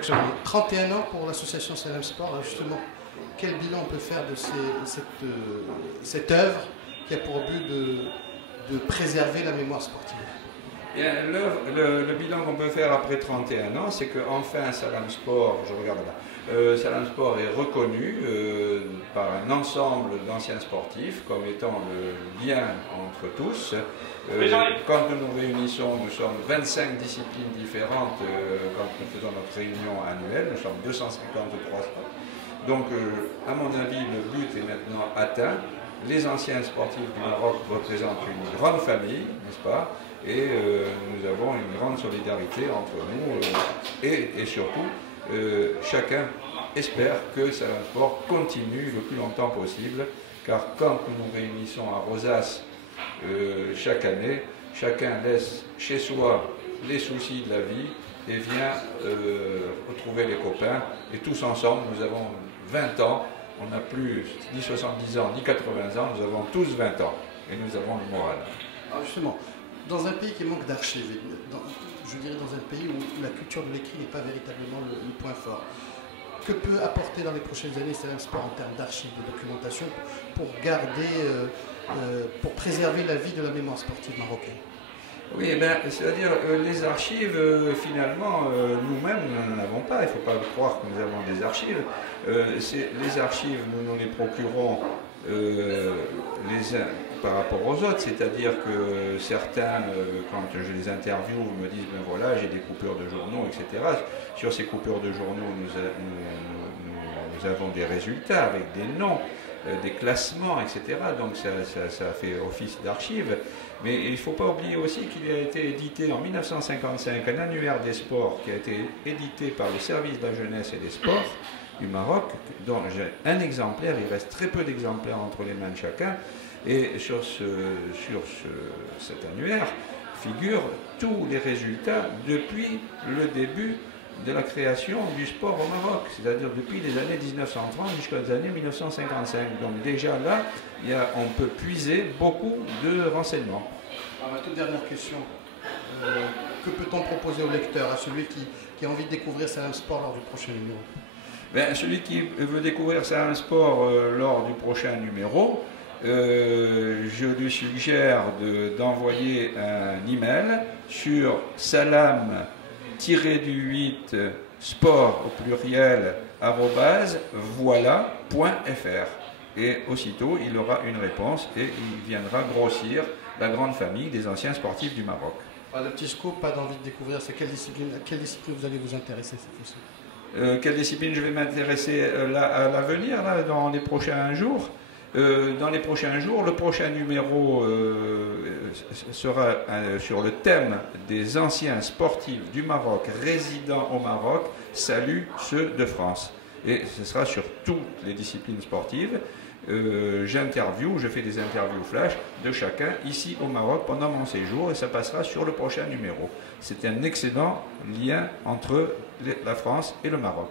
Jacques Chevalier, 31 ans pour l'association Salam Sport. Alors justement, quel bilan on peut faire de cette œuvre qui a pour but de préserver la mémoire sportive? Bien, le bilan qu'on peut faire après 31 ans, c'est qu'enfin Salam Sport, je regarde là, Salam Sport est reconnu par un ensemble d'anciens sportifs comme étant le lien entre tous. Quand nous nous réunissons, nous sommes 25 disciplines différentes quand nous faisons notre réunion annuelle, nous sommes 253. Donc, à mon avis, le but est maintenant atteint. Les anciens sportifs du Maroc représentent une grande famille, n'est-ce pas? Et nous avons une grande solidarité entre nous et surtout, chacun espère que Salam Sport continue le plus longtemps possible, car quand nous nous réunissons à Rosas chaque année, chacun laisse chez soi les soucis de la vie et vient retrouver les copains. Et tous ensemble, nous avons 20 ans, on n'a plus ni 70 ans ni 80 ans, nous avons tous 20 ans et nous avons le moral. Alors justement, dans un pays qui manque d'archives, je dirais dans un pays où la culture de l'écrit n'est pas véritablement le point fort, que peut apporter dans les prochaines années Salam Sport en termes d'archives, de documentation, pour garder, pour préserver la vie de la mémoire sportive marocaine? Oui, c'est-à-dire les archives, finalement, nous-mêmes, nous n'en avons pas. Il ne faut pas croire que nous avons des archives. Les archives, nous les procurons par rapport aux autres. C'est-à-dire que certains, quand je les interviewe, me disent, ben voilà, j'ai des coupures de journaux, etc. Sur ces coupures de journaux, nous avons des résultats avec des noms, des classements, etc. Donc ça fait office d'archives. Mais il ne faut pas oublier aussi qu'il a été édité en 1955 un annuaire des sports qui a été édité par le service de la jeunesse et des sports du Maroc, dont j'ai un exemplaire, il reste très peu d'exemplaires entre les mains de chacun, et sur cet annuaire figurent tous les résultats depuis le début de la création du sport au Maroc, c'est-à-dire depuis les années 1930 jusqu'aux années 1955. Donc déjà là, on peut puiser beaucoup de renseignements. Alors, ma toute dernière question, que peut-on proposer au lecteur, à celui qui a envie de découvrir Salam Sport lors du prochain numéro? Ben, celui qui veut découvrir Salam Sport lors du prochain numéro, je lui suggère d'envoyer un email sur salam -du-8 sport au pluriel @voilà.fr, et aussitôt il aura une réponse et il viendra grossir la grande famille des anciens sportifs du Maroc. Pas de petit scoop, pas d'envie de découvrir, c'est à quelle discipline vous allez vous intéresser cette fois-ci? Quelle discipline je vais m'intéresser à l'avenir, dans les prochains jours? Dans les prochains jours, le prochain numéro sera sur le thème des anciens sportifs du Maroc résidant au Maroc, salut ceux de France. Et ce sera sur toutes les disciplines sportives. Je fais des interviews flash de chacun ici au Maroc pendant mon séjour, et ça passera sur le prochain numéro. C'est un excellent lien entre la France et le Maroc.